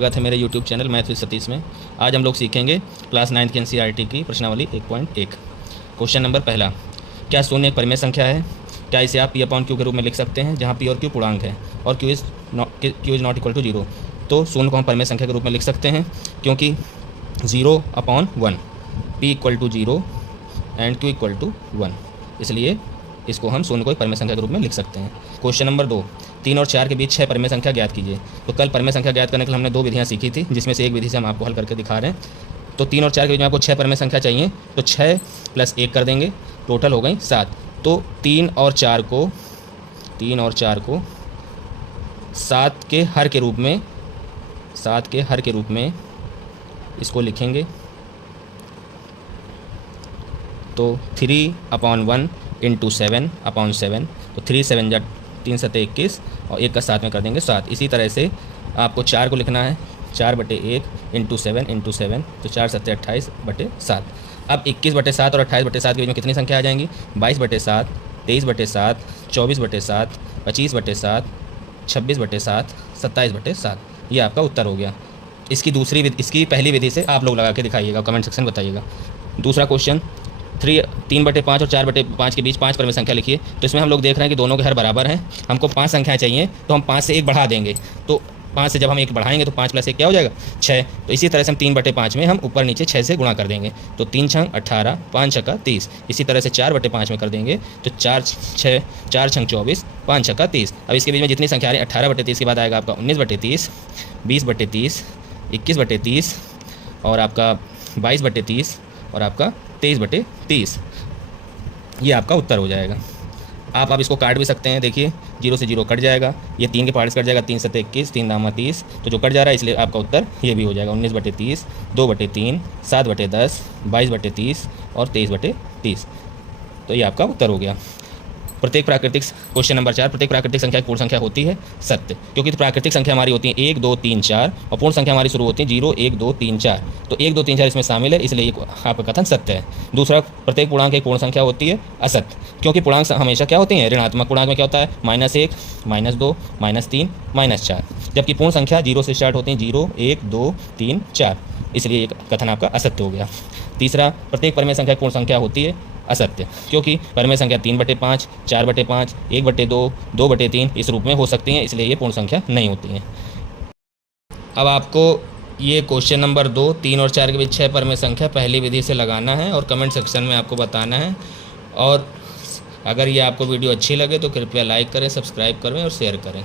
स्वागत है मेरे YouTube channel math with Satish में। आज हम लोग सीखेंगे क्लास 9 की NCERT की प्रश्नावली 1.1। क्वेश्चन नंबर पहला, क्या शून्य एक परिमेय संख्या है? क्या इसे आप P/Q के रूप में लिख सकते हैं, जहां P और Q पूर्णांक है और Q is not equal to 0। तो शून्य को हम परिमेय संख्या के रूप में लिख सकते हैं क्योंकि 0/1 P equal to 0 and Q equal to 1, इसलिए इसको हम शून्य को एक परिमेय संख्या के रूप में लिख सकते हैं। क्वेश्चन नंबर 2, 3 और 4 के बीच 6 परिमेय संख्या ज्ञात कीजिए। तो कल परिमेय संख्या ज्ञात करने के लिए हमने 2 विधियां सीखी थी, जिसमें से एक विधि से हम आपको हल करके दिखा रहे हैं। तो 3 और 4 के बीच में आपको 6 परिमेय संख्या चाहिए, तो 6 + 1 कर देंगे, टोटल हो गई 7। तो 3 और 4 को 7 के हर के रूप में इसको लिखेंगे। तो 3/1 × 7/7, तो 3 7 जा 3 7 21 और 1 का 7 में कर देंगे 7। इसी तरह से आपको 4 को लिखना है 4/1 × 7 × 7, तो 4 7 28/7। अब 21/7 और 28/7 के बीच में कितनी संख्या आ जाएंगी? 22/7, 23/7, 24/7, 25/7, 26/7, 27/7। ये आपका उत्तर हो गया। इसकी पहली विधि से आप लोग लगा के दिखाइएगा, कमेंट सेक्शन बताइएगा। दूसरा क्वेश्चन, 3/5 और 4/5 के बीच 5 परिमेय संख्या लिखिए। तो इसमें हम लोग देख रहे हैं कि दोनों के हर बराबर हैं। हमको 5 संख्याएं चाहिए, तो हम 5 से 1 बढ़ा देंगे। तो 5 से जब हम 1 बढ़ाएंगे तो 5 + 1 क्या हो जाएगा? 6। तो इसी तरह से हम 3/5 में हम ऊपर नीचे 6 से गुणा कर देंगे। तो 3 छंग 18, 5 छक्का 30। इसी तरह से 4/5 में कर देंगे, तो 4 छंग 24, 5 छक्का 30। अब इसके बीच में जितनी संख्या आ रही है, 18/30 के बाद आएगा आपका 19/30, 20/30, 21/30 और आपका 22/30 और आपका 23/30। ये आपका उत्तर हो जाएगा। आप अब इसको काट भी सकते हैं। देखिए 0 से 0 कट जाएगा, ये 3 के पहाड़ से कट जाएगा, 3 7 21, 3 दामा 30, तो जो कट जा रहा है इसलिए आपका उत्तर ये भी हो जाएगा 19/30, 2/3, 7/10, 22/30 और 23/30। तो ये आपका उत्तर हो गया। क्वेश्चन नंबर 4, प्रत्येक प्राकृतिक संख्या एक पूर्ण संख्या होती है? सत्य, क्योंकि तो प्राकृतिक संख्या हमारी होती है 1 2 3 4 और पूर्ण संख्या हमारी शुरू होती है 0 1 2 3 4। तो 1 2 3 4 इसमें शामिल है, इसलिए आपका कथन सत्य है। दूसरा, प्रत्येक पूर्णांक एक पूर्ण संख्या होती है? असत्य, क्योंकि पूर्णांक हमेशा क्या होती हैं? ऋणात्मक। पूर्णांक में क्या होता है? -1, -2, -3, -4, जबकि पूर्ण संख्या 0 से स्टार्ट होती हैं, 0 1 2 3 4, इसलिए ये कथन आपका असत्य हो गया। तीसरा, प्रत्येक परिमेय संख्या पूर्ण संख्या होती है? असत्य, क्योंकि परिमेय संख्या 3/5, 4/5, 1/2, 2/3 इस रूप में हो सकती हैं, इसलिए ये पूर्ण संख्या नहीं होती हैं। अब आपको ये क्वेश्चन नंबर 2, 3 और 4 के बीच 6 परिमेय संख्या पहली विधि से लगाना है और कमेंट सेक्शन में आपको बताना है। और अगर ये आपको वीडियो अच्छी लगे तो कृपया लाइक करें, सब्सक्राइब करें और शेयर करें।